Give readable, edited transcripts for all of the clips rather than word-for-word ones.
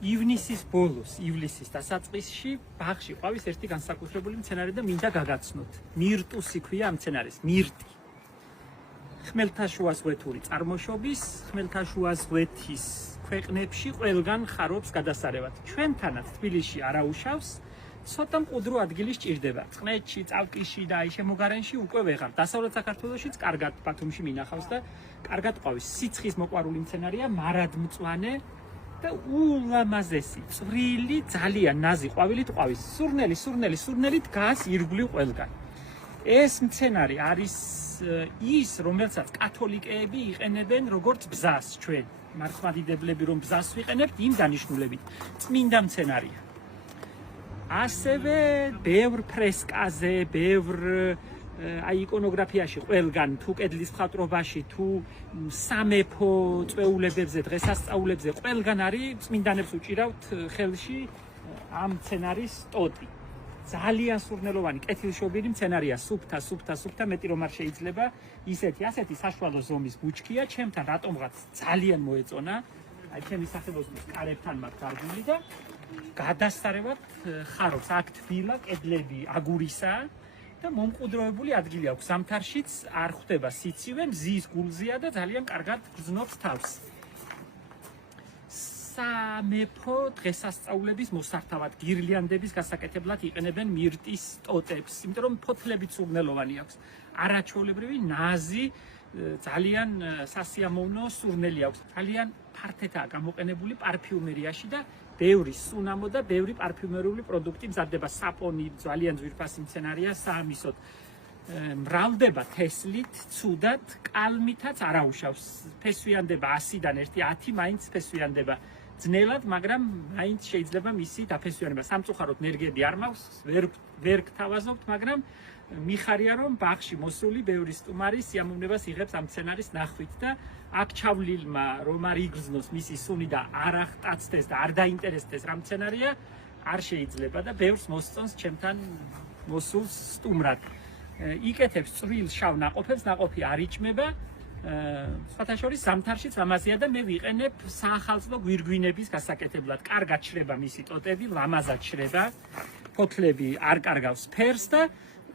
ივნისის ბოლოს, ივლისის დასაწყისში ბაღში ყვავის ერთი განსაკუთრებული მცენარე და მინდა გაგაცნოთ. მირტუსი ქვია ამ მცენარეს, მირტი. ხმელთაშუა ზღვეთური წარმოშობის, ხმელთაშუა ზღვეთის ქვეყნებში ყველგან ხარობს გადასარევად. ჩვენთანაც თბილისში არაუშავს, ცოტა მყუდრო ადგილი სჭირდება. წყნეთში, წავკიში და აი შემოგარენში უკვე ვეღარ. დასავლეთ საქართველოშიც კარგად ბათუმში მინახავს და კარგად ყვავის. სიცხის მოყვარული მცენარეა, მარადმწვანე და ულამაზესი, წვრილი, ძალიან ნაზი ყვავილით ყვავის. სურნელი დგას ირგვლივ ყველგან. ეს მცენარე არის ის, რომელსაც კათოლიკეები იყენებენ როგორც ბზას ჩვენ. მართლმადიდებლები რომ ბზას ვიყენებთ, იმ დანიშნულებით. წმინდა მცენარეა. ასევე ბევრ ფრესკაზე, ბევრ აი იკონოგრაფიაში ყველგან თუ კედლის მხატვრობაში, თუ სამეფო წვეულებებზე, დღესასწაულებზე ყველგან არის წმინდანებს უჭირავთ ხელში ამ მცენარის ტოტი. ძალიან სურნელოვანი, კეთილშობილი მცენარეა, სუფთა, მეტი რომ არ შეიძლება. ასეთი საშუალო ზომის ბუჩქია, ჩემთან რატომღაც ძალიან მოეწონა. აი ჩემი სახელოსნოს კარებთან მაქვს დარგული და გადასარევად ხარობს. აქ თბილა, კედლები აგურისაა და მომყუდროებული ადგილი აქვს. ზამთარშიც არ ხვდება სიცივე, მზის გულზეა და ძალიან კარგად გრძნობს თავს. სამეფო დღესასწაულების მოსართავად, გირლიანდების გასაკეთებლად იყენებენ მირტის ტოტებს, იმიტომ რომ ფოთლებით სურნელოვანი აქვს. არაჩვეულებრივი ნაზი, ძალიან სასიამოვნო სურნელი აქვს. ძალიან ფართეთაა გამოყენებული პარფიუმერიაში და ბევრი სუნამო და ბევრი პარფიუმერული პროდუქტი მზადდება. საპონი ძალიან ძვირფასი მცენარეა, საამისოდ მრავლდება თესლით, ცუდად, კალმითაც არაუშავს. ფესვიანდება 100-დან 1-10 მაინც ფესვიანდება. ძნელად, მაგრამ მაინც შეიძლება მისი დაფესვიანება. სამწუხაროდ ნერგები არ მაქვს, ვერ გთავაზობთ, მაგრამ მიხარია რომ ბაღში მოსული ბევრი სტუმარი სიამოვნებას იღებს ამ მცენარის ნახვით და აქ ჩავლილმა რომ არ იგრძნოს მისი სუნი და არ აღტაცდეს და არ დაინტერესდეს რა მცენარეა, არ შეიძლება და ბევრს მოსწონს ჩემთან მოსულს სტუმრად. იკეთებს წვრილ შავ ნაყოფებს, ნაყოფი არ იჭმება. სხვათა შორის ზამთარშიც ამაზეა და მე ვიყენებ საახალწლო გვირგვინების გასაკეთებლად. კარგად შრება მისი ტოტები, ლამაზად შრება. ფოთლები არ კარგავს ფერს და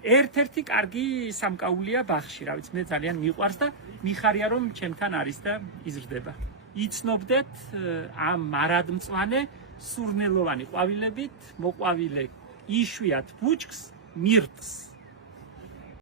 ერთ-ერთი კარგი სამკაულია ბაღში, რა ვიცი, მე ძალიან მიყვარს და მიხარია რომ ჩემთან არის და იზრდება. იცნობდეთ ამ მარადმწვანე სურნელოვანი ყვავილებით მოყვავილე იშვიათ ბუჩქს, მირტს.